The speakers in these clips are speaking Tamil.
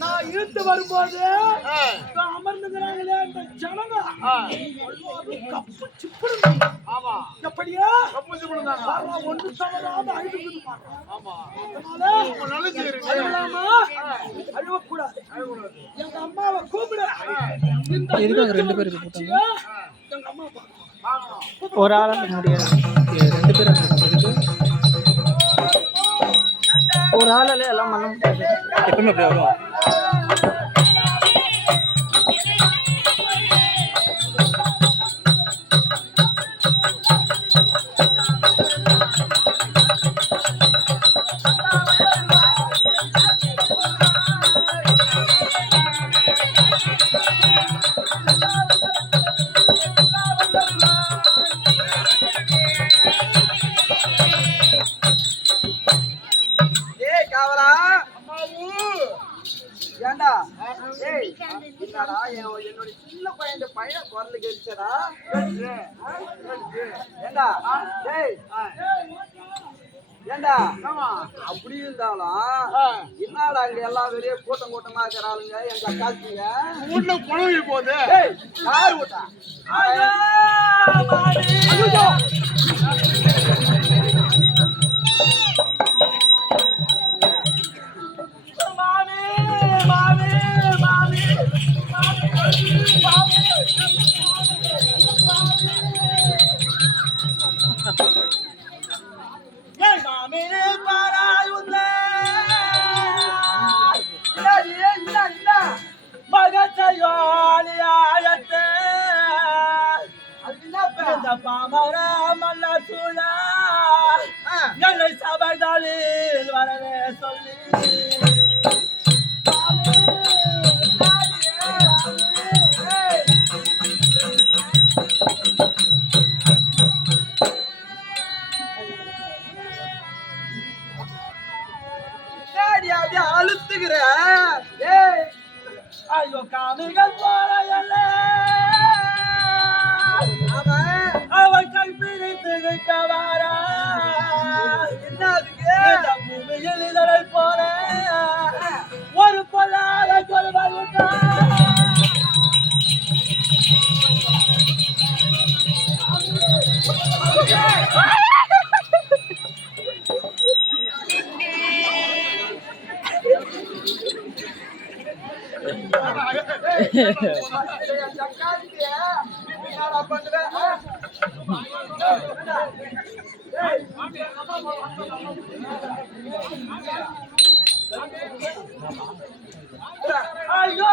நான் இழுத்து வரும்போது அமர்ந்துக்கிறாங்களே அந்த ஜனங்க கப்பு. ஆமா எப்படியா கப்பு தவறாம அழுதுக்குது பாருடா. ஆமா அதனால ரொம்ப நல்ல செய்றீங்க. அழுவலாமா? அழுவக்கூடாது. எங்க அம்மாவை கூப்பிடு. இருக்காங்க, ரெண்டு பேர்? எங்க அம்மா. ஒரு ஆளால முடியாது ரெண்டு பேரும் ஒரு ஆளால எல்லாம் பண்ண முடியாது எப்பவுமே அப்படி வரும் அம்மாவு. ஏண்டா? என்னடா என் என்னோட சின்ன பையன் பையன் குரல் கேட்டுச்சடா? ஏண்டா? ஏய் ஏண்டா. அப்படி இருந்தாலும் என்னடா இங்க எல்லாம் வெளியே கூட்டம் கூட்டமா இருக்கிறாளுங்க எங்க அக்காச்சிங்க வீட்டுல குழம்பு போகுது. யார் விட்டா வரவே சொல்லி ஐயோ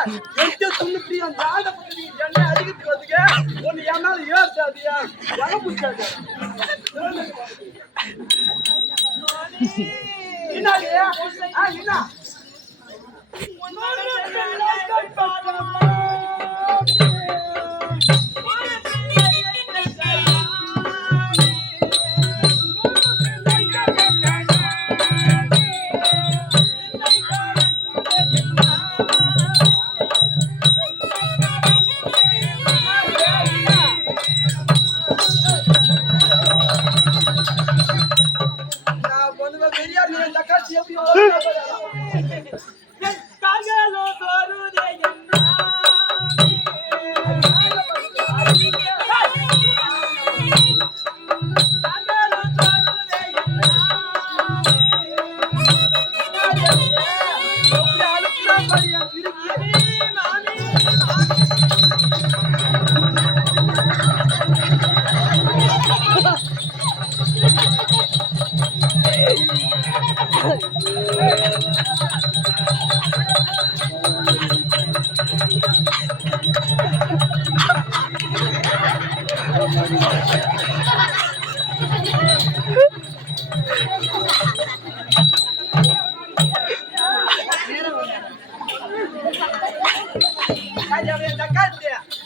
எட்டு துண்ணுட்டு அந்த ஆண்ட பத்தி என்ன அடிக்கிறதுக்கு வந்துங்க ஒன்னு என்னால ஏற்றாதியா வர என்ன என்ன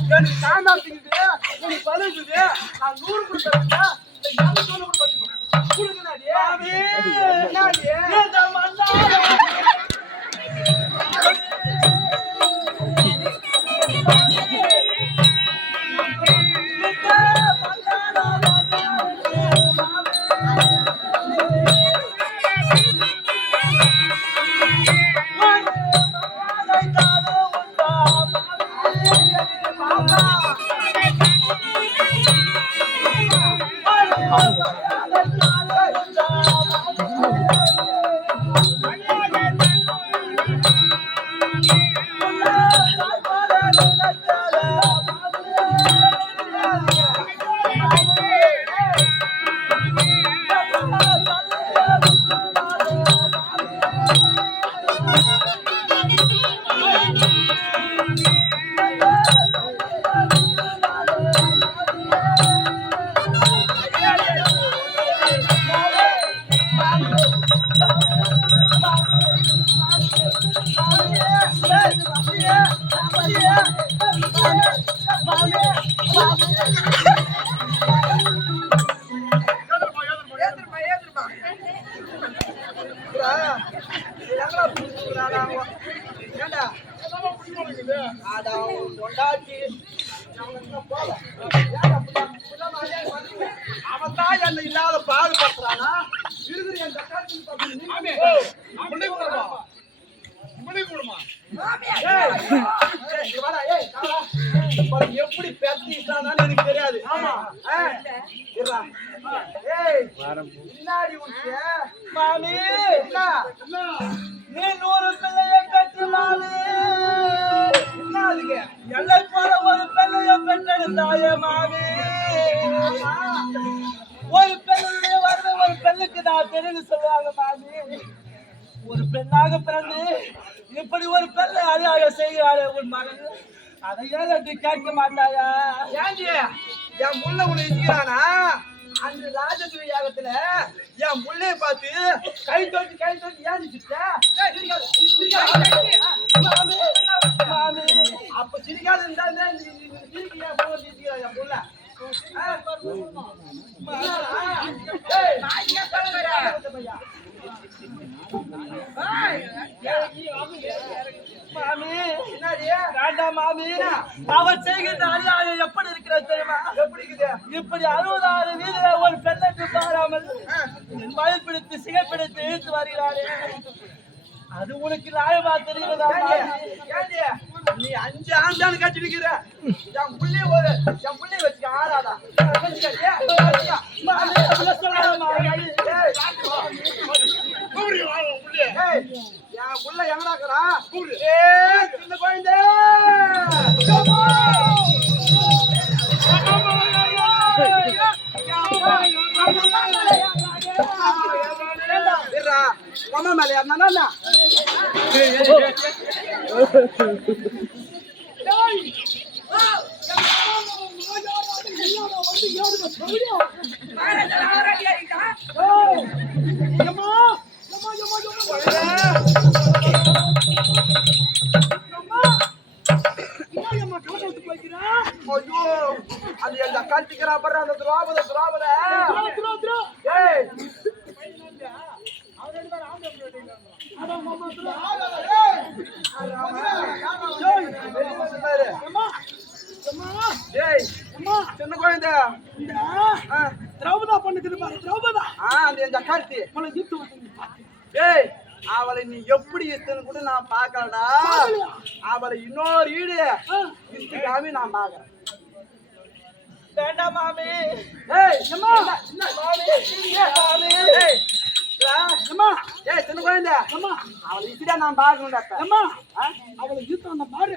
எனக்கு சாந்தாத்துக்குது எனக்கு பழுகுது. நான் நூறு கொடுத்தா இந்த யாரு சொல்ல கொடுக்குறாடி என்னடி? அவன் தாய் என்ன இல்லாத பாடுபடுறானா? இருக்கிற என் தக்காளி ஏய், எப்படி பெத்திட்டானான்னு எனக்கு தெரியாது. ஏய், பின்னாடி நீ நூறு பிள்ளைய அதுக்கு? என்னை போல ஒரு பிள்ளைய பெற்றெடுத்தாயே மாமி ஒரு பெண்ணுடைய வரவு ஒரு பெண்ணுக்கு நான் தெரிஞ்சு சொல்லுவாங்க மாமி ஒரு பெண்ணாக பிறந்து இப்படி ஒரு பெண்ணை அழியாக செய்கிறாளே உன் மகன் அதை ஏன் கேட்க மாட்டாயா ஏண்டி என் முள்ள உன்னை இருக்கிறானா அந்த ராஜதுரி யாகத்துல என் முள்ளைய பார்த்து கை தோட்டி கை தோட்டி ஏன் அப்ப சிரிக்காத இருந்தா போக என் புள்ள? அவர் செய்கின்ற அநியாயம் எப்படி இருக்கிறது தெரியுமா எப்படி இப்படி அறுபதாறு வீதியில ஒரு பெண்ணை பாராமல் மயில் பிடித்து சிகை பிடித்து இழுத்து வருகிறாரே அது உனக்கு நியாயமா தெரிகிறதா நீ அஞ்சு ஆண்டானு கட்டிருக்கிற என் புள்ளி ஒரு என் புள்ளி வச்சுக்க ஆறாதான் என் புள்ள எங்கடாக்குறான் ஏ சின்ன குழந்தை இருடா, உன் அம்மா மேல ஏறினானா என்ன? ஐயோ, அது எங்க கட்டிக்கிறா பாரு அந்த துரோபத துரோபத ஏய் ஏய், வெளிய வந்து பாரு. ஏய், சின்ன குழந்தை ஆ, திரௌபதா பண்ணுக்குது பாரு திரௌபதா ஆ, அந்த என் ஜக்கார்த்தி உங்களை ஈர்த்து ஏய் அவளை நீ எப்படி இஸ்துன்னு கூட நான் பார்க்கலடா அவளை இன்னொரு ஈடு காமி நான் பார்க்கறேன் வேண்டாம் மாமி ஏய் அம்மா மாமி மாமி ஏய் அம்மா ஏய் சின்ன குழந்தை. அம்மா அவளை இஸ்துடா நான் பார்க்கணும்டா. அம்மா அவளை ஈர்த்து வந்த பாரு.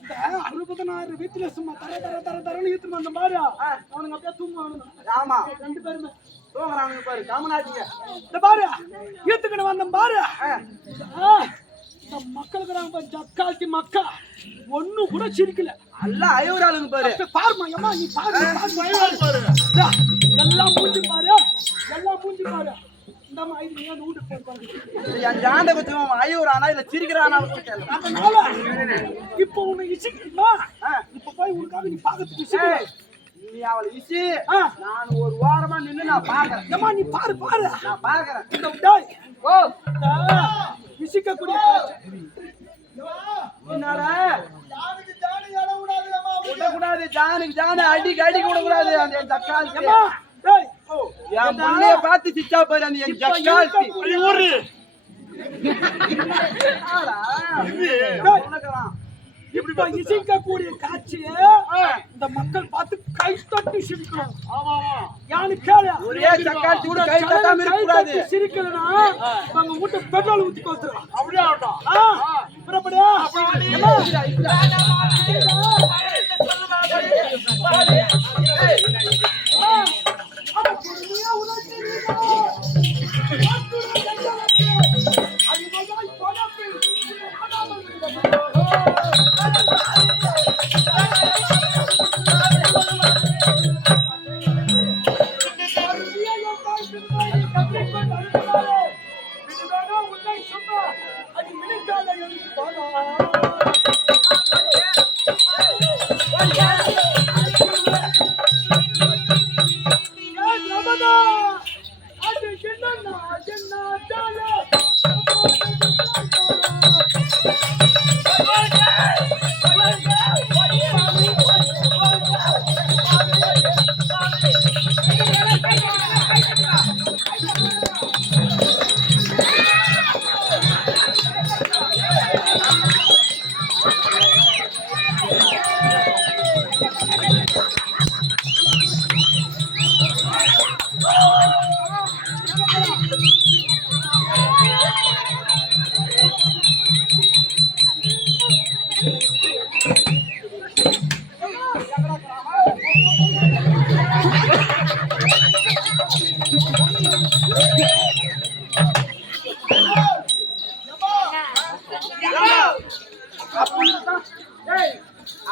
இந்த அறுபதனாயிரம் வீட்டுல சும்மா தர தர தர தரன்னு ஈர்த்து வந்த பாரு. அவனுங்க அப்படியே தூங்குவானுங்க. ஆமா. ரெண்டு பேருமே. தூங்குறாங்க பாரு. கமனாட்டிங்க இந்த பாரு. ஈர்த்துக்கிட்டு வந்த பாரு. ஆ, ஆ, இந்த மக்களுக்கு ஜக்காத்தி மக்கா. ஒண்ணு கூட சிரிக்கல. எல்லாம் அயோராளுங்க பாரு. பாருமா அம்மா நீ பாரு பாரு, பாரு. எல்லாம் மூஞ்சி பாரு. எல்லாம் மூஞ்சி பாரு. என் ஜாண்ட குத்துவன் அயோரானா இல்ல சிரிக்கிறானா அதனால இப்போ உன்னை இசிக்கணுமா? இப்ப போய் உனக்காக நீ பாக்கிறதுக்கு நீ அவளை இசி. ஆ. நான் ஒரு வாரமா நின்னு நான் பாக்குறேன். அம்மா நீ பாரு பாரு. நான் பாக்குறேன். இந்த டேய் ஓ. இசிக்கக்கூடிய என்னடா? விடக்கூடாது ஜானுக்கு ஜானு அடிக்கு அடிக்க விடக்கூடாது அந்த டேய் என் முள்ளைய பார்த்து சிச்சா பாரு அந்த என் ஜக்கால் இப்ப இசிக்கக்கூடிய காட்சியை இந்த மக்கள் பார்த்து கை தட்டி சிரிக்கணும். யானு கேளு. ஒரே தூடு கை தட்டாம இருக்க கூடாது சிரிக்கலனா நம்ம வீட்டு பெட்ரோல் ஊத்தி கொடுத்துரும் அப்படியே ஆகட்டும். ஆ. புறப்படியா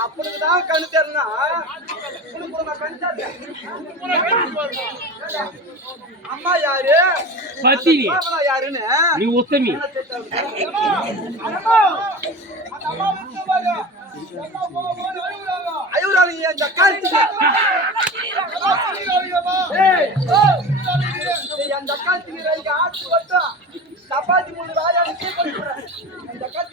அப்படிதான் கண்ணு தெரியனா அம்மா யாரு? பத்தினி யாருன்னு நீ உத்தமி ஐயோ கார்த்திகை அந்த கார்த்திகை ஆட்சி வட்டம் சப்பாத்தி மூணு ராஜா